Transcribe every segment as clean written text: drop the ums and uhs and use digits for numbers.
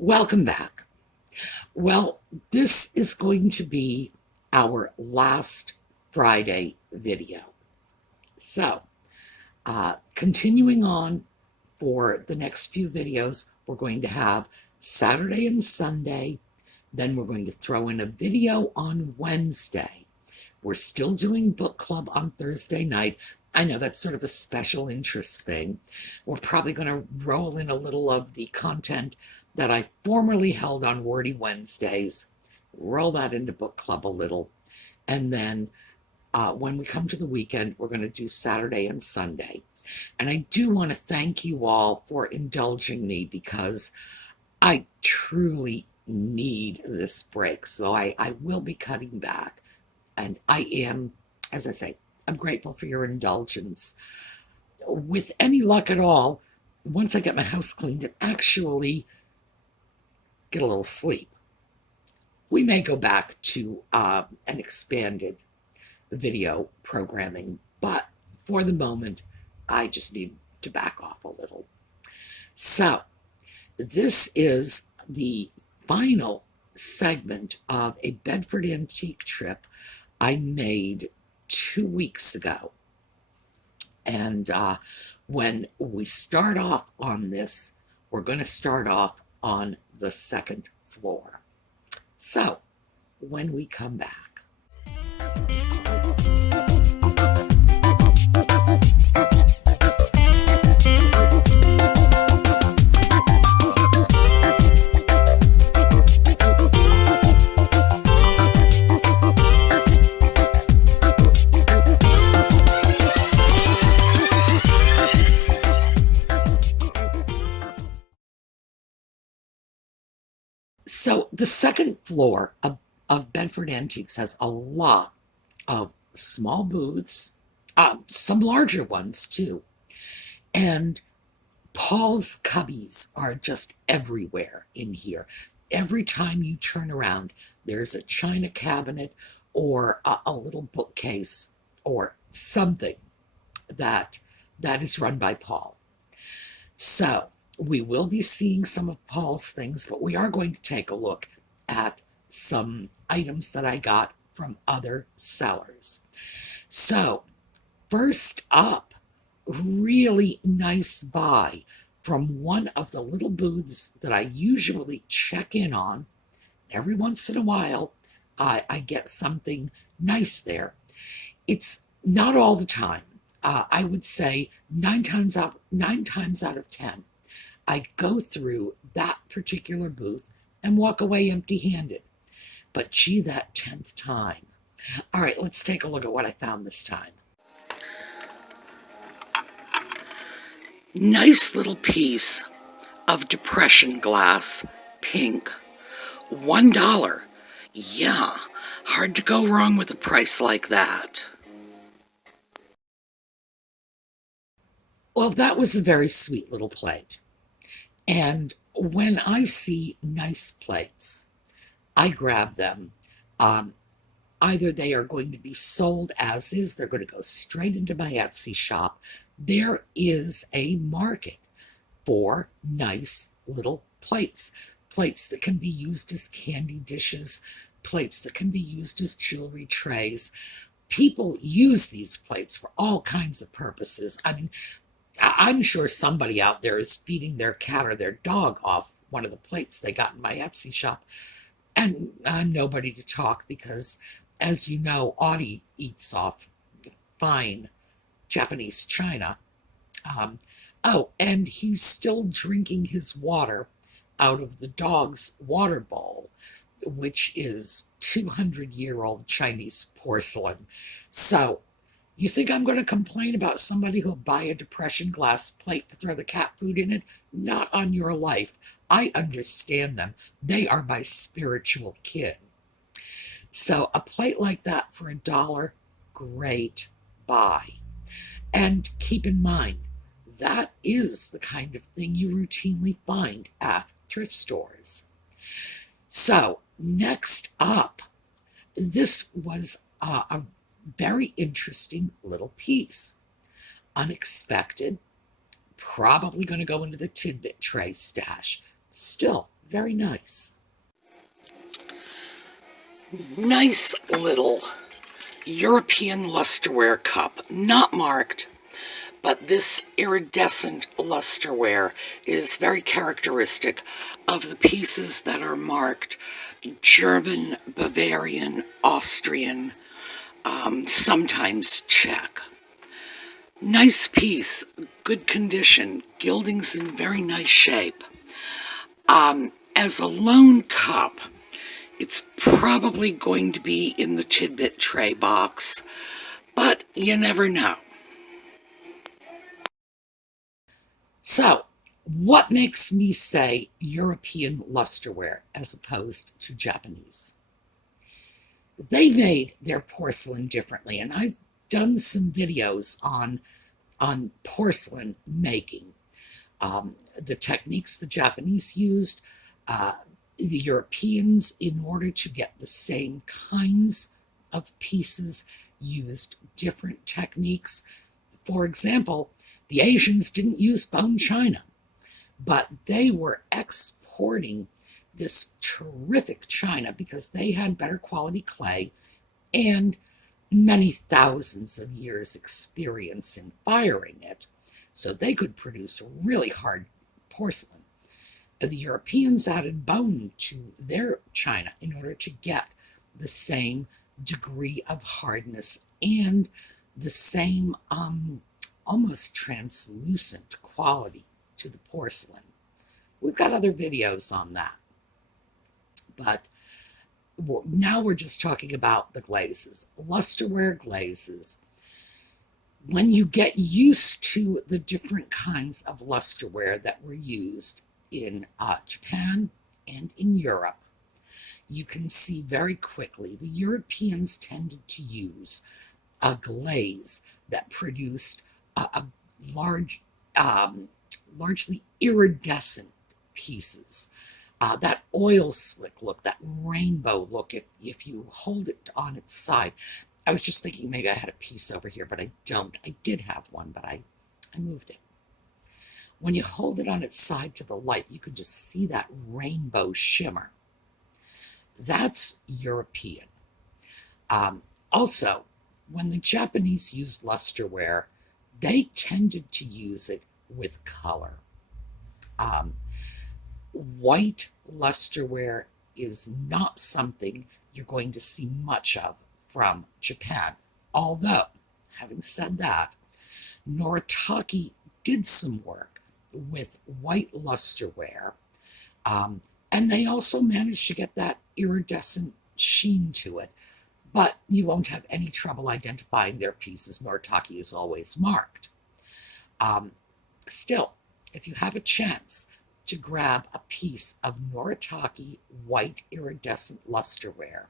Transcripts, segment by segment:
Welcome back. Well, this is going to be our last Friday video. So, continuing on for the next few videos, we're going to have Saturday and Sunday. Then we're going to throw in a video on Wednesday. We're still doing book club on Thursday night. I know that's sort of a special interest thing. We're probably going to roll in a little of the content that I formerly held on Wordy Wednesdays, roll that into book club a little, and then when we come to the weekend, we're going to do Saturday and Sunday. And I do want to thank you all for indulging me because I truly need this break. So I will be cutting back. And I am, as I say, I'm grateful for your indulgence. With any luck at all, once I get my house cleaned and actually get a little sleep, we may go back to an expanded video programming, but for the moment, I just need to back off a little. So, this is the final segment of a Bedford antique trip I made 2 weeks ago. And when we start off on this, we're going to start off on the second floor. So, when we come back. So the second floor of Bedford Antiques has a lot of small booths, some larger ones too. And Paul's cubbies are just everywhere in here. Every time you turn around, there's a china cabinet or a little bookcase or something that is run by Paul. So we will be seeing some of Paul's things, but we are going to take a look at some items that I got from other sellers. So first up, really nice buy from one of the little booths that I usually check in on. Every once in a while, I get something nice there. It's not all the time. I would say nine times out of 10, I go through that particular booth and walk away empty-handed. But gee, that 10th time. All right, let's take a look at what I found this time. Nice little piece of depression glass, pink. $1. Yeah, hard to go wrong with a price like that. Well, that was a very sweet little plate. And when I see nice plates, I grab them. Either they are going to be sold as is, they're going to go straight into my Etsy shop. There is a market for nice little plates. Plates that can be used as candy dishes, plates that can be used as jewelry trays. People use these plates for all kinds of purposes. I mean, I'm sure somebody out there is feeding their cat or their dog off one of the plates they got in my Etsy shop. And I'm nobody to talk because, as you know, Audie eats off fine Japanese china. And he's still drinking his water out of the dog's water bowl, which is 200-year-old Chinese porcelain. So, you think I'm going to complain about somebody who'll buy a depression glass plate to throw the cat food in it? Not on your life. I understand them. They are my spiritual kin. So a plate like that for $1, great buy. And keep in mind, that is the kind of thing you routinely find at thrift stores. So next up, this was a very interesting little piece. Unexpected, probably going to go into the Tidbit tray stash. Still, Very nice. Nice little European lusterware cup, not marked, but this iridescent lusterware is very characteristic of the pieces that are marked German, Bavarian, Austrian, sometimes Czech. Nice piece, good condition, gilding's in very nice shape. As a lone cup, it's probably going to be in the Tidbit tray box, but you never know. So, what makes me say European lusterware as opposed to Japanese? They made their porcelain differently, and I've done some videos on porcelain making. The techniques the Japanese used, the Europeans, in order to get the same kinds of pieces, used different techniques. For example, the Asians didn't use bone china, but they were exporting this terrific china because they had better quality clay and many thousands of years experience in firing it, so they could produce really hard porcelain. The Europeans added bone to their china in order to get the same degree of hardness and the same almost translucent quality to the porcelain. We've got other videos on that, but now we're just talking about the glazes. Lusterware glazes. When you get used to the different kinds of lusterware that were used in Japan and in Europe, you can see very quickly the Europeans tended to use a glaze that produced a large, largely iridescent pieces. That oil slick look, that rainbow look, if you hold it on its side. I was just thinking maybe I had a piece over here, but I don't. I did have one, but I moved it. When you hold it on its side to the light, you can just see that rainbow shimmer. That's European. Also, when the Japanese used lusterware, they tended to use it with color. White lusterware is not something you're going to see much of from Japan. Although, having said that, Noritake did some work with white lusterware, and they also managed to get that iridescent sheen to it. But you won't have any trouble identifying their pieces. Noritake is always marked. Still, if you have a chance to grab a piece of Noritake white iridescent lusterware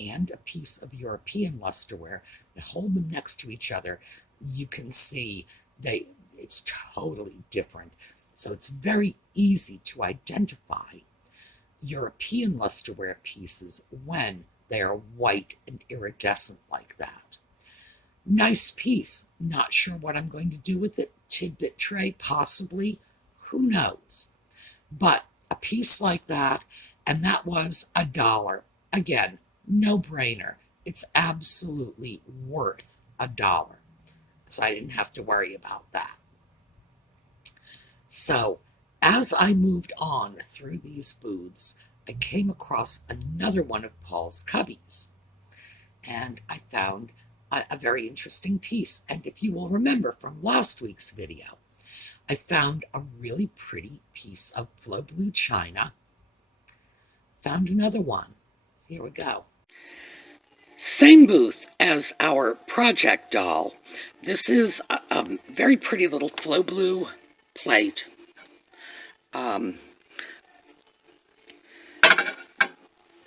and a piece of European lusterware and hold them next to each other, you can see it's totally different. So it's very easy to identify European lusterware pieces when they are white and iridescent like that. Nice piece. Not sure what I'm going to do with it. Tidbit tray, possibly. Who knows? But a piece like that, and that was $1. Again, no brainer. It's absolutely worth $1. So I didn't have to worry about that. So as I moved on through these booths, I came across another one of Paul's cubbies. And I found a very interesting piece. And if you will remember from last week's video, I found a really pretty piece of flow blue china. Found another one. Here we go. Same booth as our project doll. This is a very pretty little flow blue plate.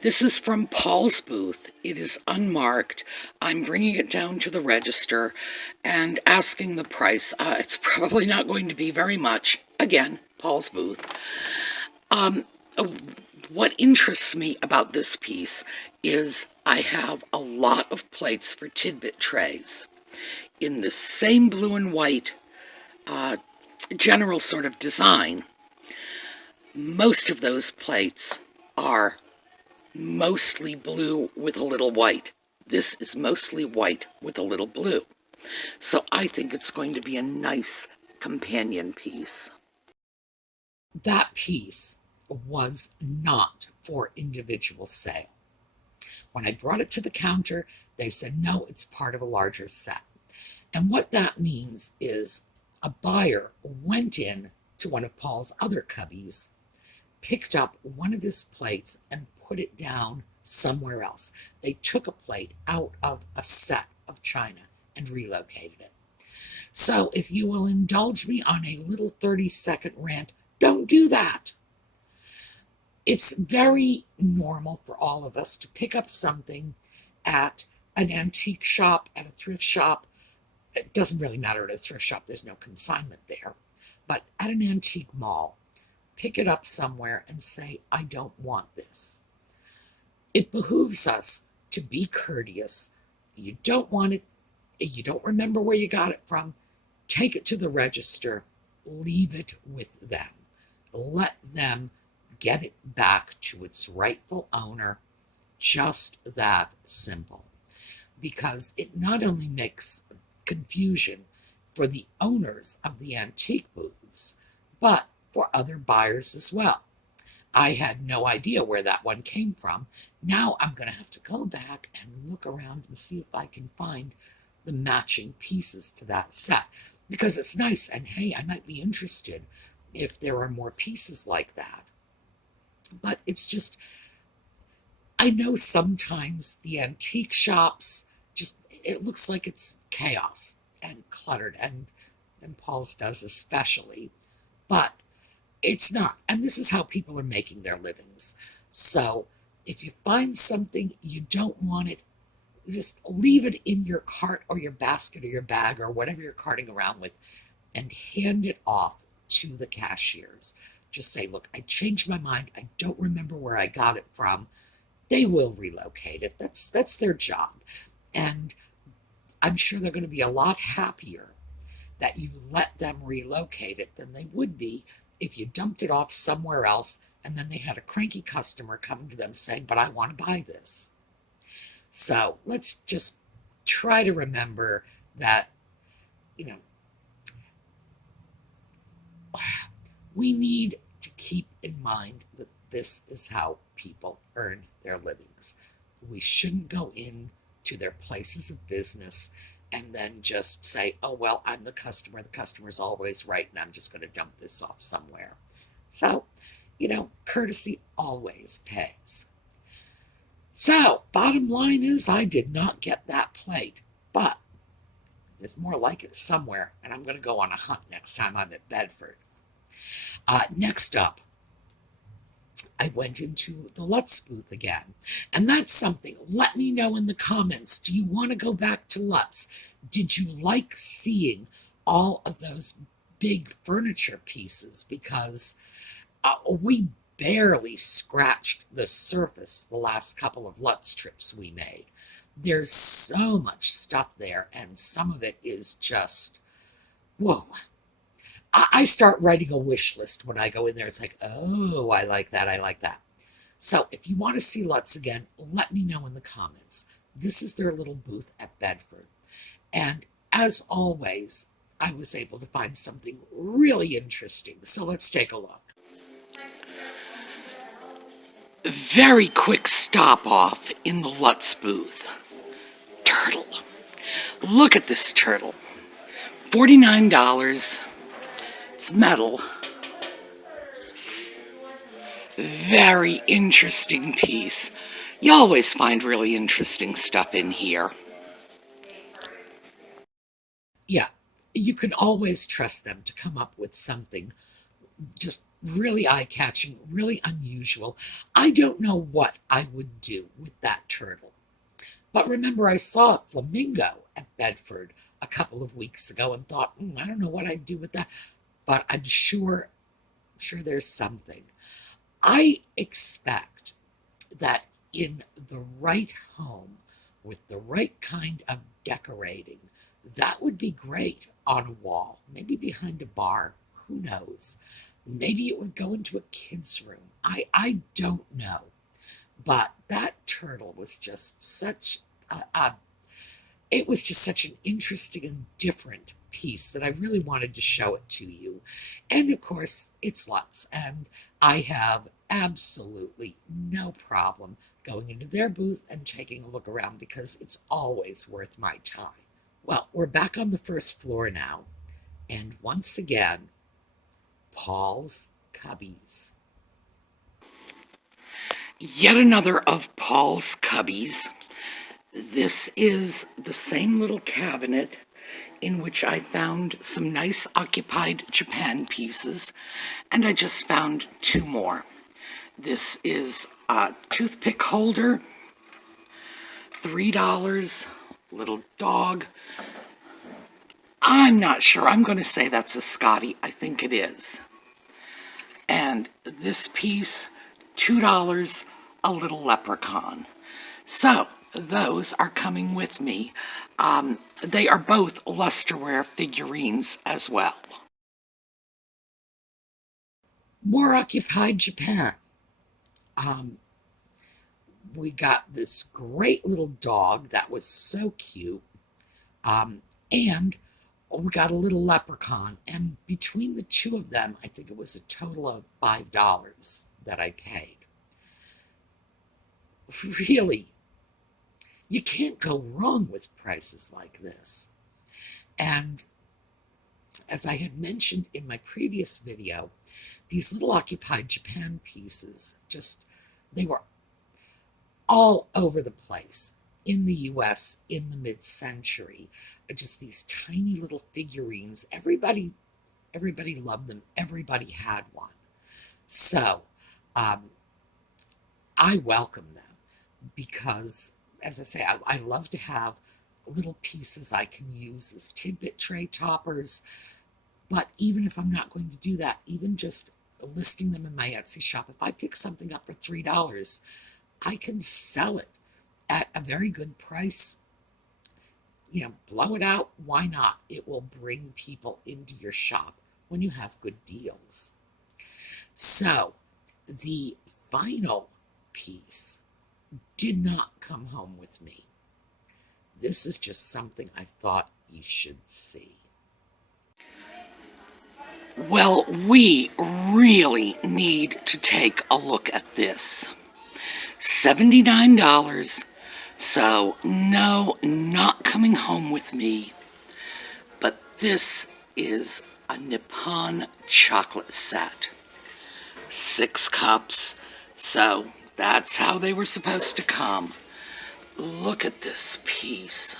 This is from Paul's booth. It is unmarked. I'm bringing it down to the register and asking the price. It's probably not going to be very much. Again, Paul's booth. What interests me about this piece is I have a lot of plates for Tidbit trays in the same blue and white general sort of design. Most of those plates are mostly blue with a little white. This is mostly white with a little blue. So I think it's going to be a nice companion piece. That piece was not for individual sale. When I brought it to the counter, they said, no, it's part of a larger set. And what that means is a buyer went in to one of Paul's other cubbies, picked up one of his plates, and put it down somewhere else. They took a plate out of a set of china and relocated it. So if you will indulge me on a little 30-second rant, don't do that. It's very normal for all of us to pick up something at an antique shop, at a thrift shop. It doesn't really matter at a thrift shop, there's no consignment there. But at an antique mall, pick it up somewhere and say, I don't want this. It behooves us to be courteous. You don't want it, you don't remember where you got it from, take it to the register, leave it with them. Let them get it back to its rightful owner. Just that simple. Because it not only makes confusion for the owners of the antique booths, but for other buyers as well. I had no idea where that one came from. Now I'm going to have to go back and look around and see if I can find the matching pieces to that set. Because it's nice, and hey, I might be interested if there are more pieces like that. But it's just, I know sometimes the antique shops, just, it looks like it's chaos and cluttered, and Paul's does especially. But it's not. And this is how people are making their livings. So if you find something, you don't want it, just leave it in your cart or your basket or your bag or whatever you're carting around with, and hand it off to the cashiers. Just say, look, I changed my mind. I don't remember where I got it from. They will relocate it. That's their job. And I'm sure they're going to be a lot happier that you let them relocate it than they would be if you dumped it off somewhere else and then they had a cranky customer coming to them saying, but I want to buy this. So let's just try to remember that, we need to keep in mind that this is how people earn their livings. We shouldn't go in to their places of business and then just say, oh, well, I'm the customer's always right, and I'm just going to dump this off somewhere. So, courtesy always pays. So, bottom line is, I did not get that plate, but there's more like it somewhere, and I'm going to go on a hunt next time I'm at Bedford. Next up, I went into the Lutz booth again. And that's something. Let me know in the comments. Do you want to go back to Lutz? Did you like seeing all of those big furniture pieces? Because we barely scratched the surface the last couple of Lutz trips we made. There's so much stuff there, and some of it is just, whoa. I start writing a wish list when I go in there. It's like, oh, I like that. I like that. So if you want to see Lutz again, let me know in the comments. This is their little booth at Bedford. And as always, I was able to find something really interesting. So let's take a look. Very quick stop off in the Lutz booth. Turtle. Look at this turtle. $49. It's metal. Very interesting piece. You always find really interesting stuff in here. Yeah, you can always trust them to come up with something just really eye-catching, really unusual. I don't know what I would do with that turtle. But remember, I saw a flamingo at Bedford a couple of weeks ago and thought, I don't know what I'd do with that. But I'm sure there's something. I expect that in the right home, with the right kind of decorating, that would be great on a wall, maybe behind a bar, who knows. Maybe it would go into a kid's room. I don't know. But that turtle was just it was just such an interesting and different piece that I really wanted to show it to you. And of course, it's Lutz, and I have absolutely no problem going into their booth and taking a look around because it's always worth my time. Well, we're back on the first floor now, and once again, Paul's Cubbies. Yet another of Paul's Cubbies. This is the same little cabinet in which I found some nice occupied Japan pieces, and I just found two more. This is a toothpick holder, $3, little dog. I'm not sure. I'm going to say that's a Scotty. I think it is. And this piece, $2, a little leprechaun. So, those are coming with me. They are both Lusterware figurines as well. More occupied Japan. We got this great little dog that was so cute. And we got a little leprechaun. And between the two of them, I think it was a total of $5 that I paid. Really, you can't go wrong with prices like this. And as I had mentioned in my previous video, these little occupied Japan pieces they were all over the place in the US in the mid-century. Just these tiny little figurines. Everybody loved them. Everybody had one. So I welcome them because, as I say, I love to have little pieces I can use as tidbit tray toppers. But even if I'm not going to do that, even just listing them in my Etsy shop, if I pick something up for $3, I can sell it at a very good price. Blow it out. Why not? It will bring people into your shop when you have good deals. So, the final piece did not come home with me. This is just something I thought you should see. Well, we really need to take a look at this. $79. So, no, not coming home with me. But this is a Nippon chocolate set. 6 cups. So, that's how they were supposed to come. Look at this piece.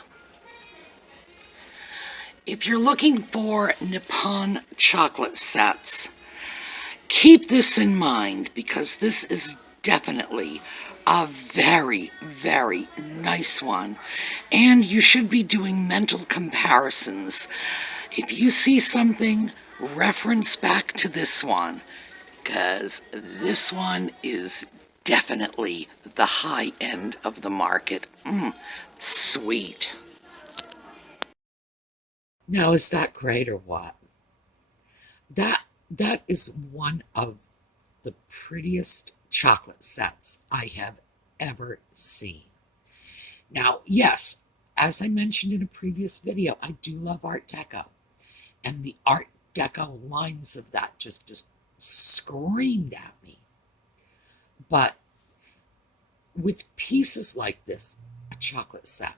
If you're looking for Nippon chocolate sets, keep this in mind because this is definitely a very, very nice one. And you should be doing mental comparisons. If you see something, reference back to this one, because this one is definitely the high end of the market. Sweet. Now, is that great or what? That is one of the prettiest chocolate sets I have ever seen. Now, yes, as I mentioned in a previous video, I do love Art Deco. And the Art Deco lines of that just screamed at me. But with pieces like this, a chocolate set,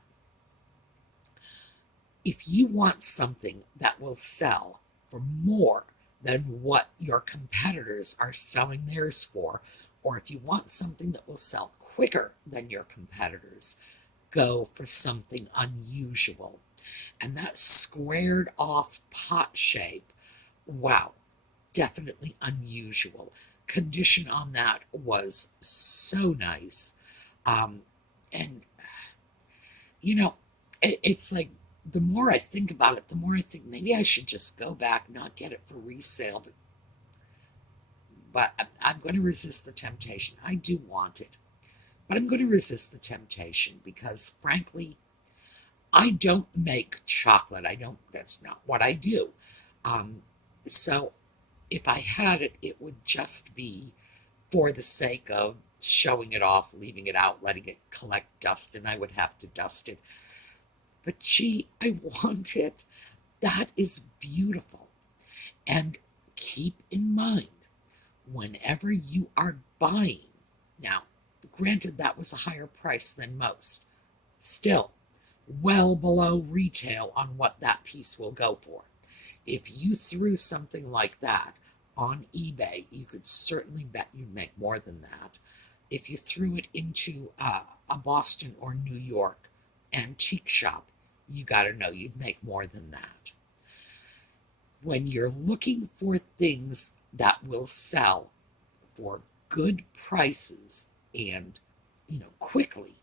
if you want something that will sell for more than what your competitors are selling theirs for, or if you want something that will sell quicker than your competitors, go for something unusual. And that squared off pot shape, wow, definitely unusual. Condition on that was so nice. And, it's like, the more I think about it, the more I think maybe I should just go back, not get it for resale. But I'm going to resist the temptation. I do want it. But I'm going to resist the temptation because, frankly, I don't make chocolate. That's not what I do. So if I had it, it would just be for the sake of showing it off, leaving it out, letting it collect dust, and I would have to dust it. But gee, I want it. That is beautiful. And keep in mind, whenever you are buying, now, granted, that was a higher price than most, still well below retail on what that piece will go for. If you threw something like that on eBay, you could certainly bet you'd make more than that. If you threw it into a Boston or New York antique shop, you got to know you'd make more than that. When you're looking for things that will sell for good prices and, quickly,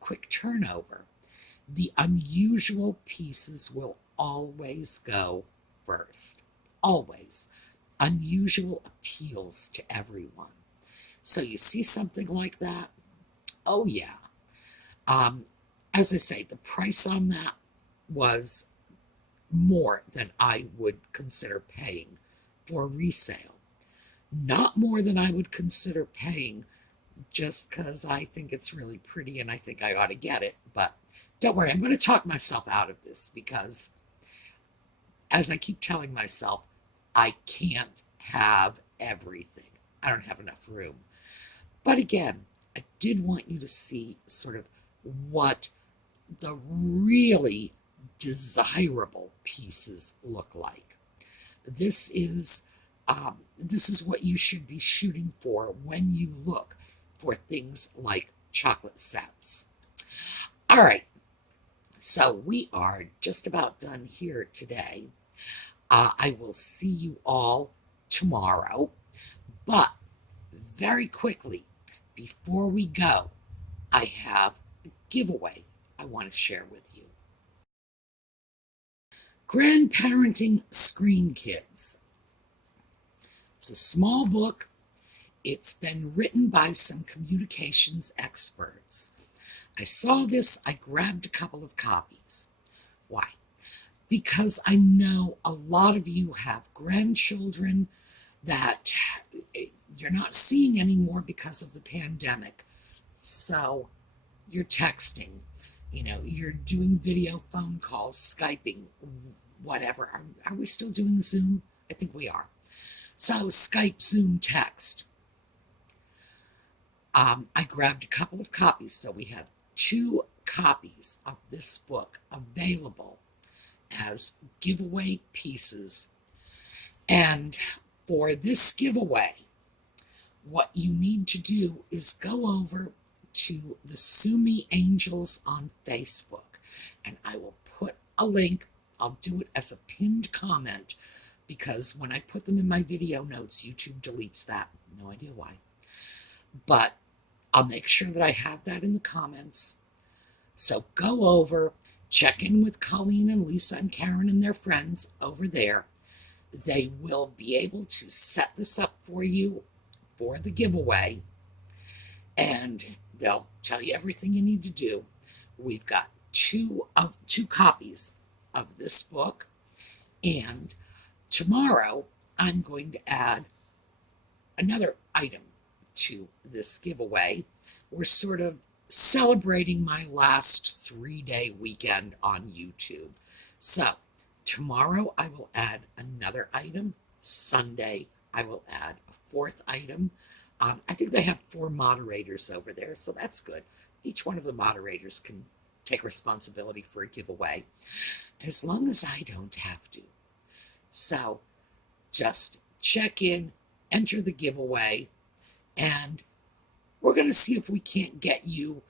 quick turnover, the unusual pieces will always go first. Always. Unusual appeals to everyone. So you see something like that? Oh, yeah. As I say, the price on that was more than I would consider paying for resale. Not more than I would consider paying just because I think it's really pretty and I think I ought to get it. But don't worry, I'm going to talk myself out of this because, as I keep telling myself, I can't have everything. I don't have enough room. But again, I did want you to see sort of what the really desirable pieces look like. This is what you should be shooting for when you look for things like chocolate sets. All right, so we are just about done here today. I will see you all tomorrow, but very quickly, before we go, I have a giveaway I want to share with you. Grandparenting Screen Kids. It's a small book. It's been written by some communications experts. I saw this, I grabbed a couple of copies. Why? Because I know a lot of you have grandchildren that you're not seeing anymore because of the pandemic. So you're texting, you're doing video phone calls, Skyping, whatever. Are we still doing Zoom? I think we are. So Skype, Zoom, text. I grabbed a couple of copies, so we have 2 copies of this book available as giveaway pieces. And for this giveaway, what you need to do is go over to the Sue Me Angels on Facebook, and I will put a link. I'll do it as a pinned comment because when I put them in my video notes, YouTube deletes that. No idea why. But I'll make sure that I have that in the comments. So go over, check in with Colleen and Lisa and Karen and their friends over there. They will be able to set this up for you for the giveaway, and they'll tell you everything you need to do. We've got two copies of this book, and tomorrow I'm going to add another item to this giveaway. We're sort of celebrating my last 3-day weekend on YouTube. So tomorrow I will add another item. Sunday I will add a 4th item. I think they have 4 moderators over there, so that's good. Each one of the moderators can take responsibility for a giveaway, as long as I don't have to. So just check in, enter the giveaway, and we're going to see if we can't get you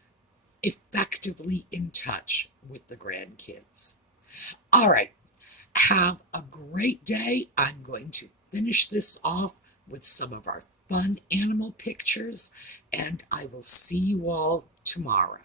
effectively in touch with the grandkids. All right, have a great day. I'm going to finish this off with some of our fun animal pictures, and I will see you all tomorrow.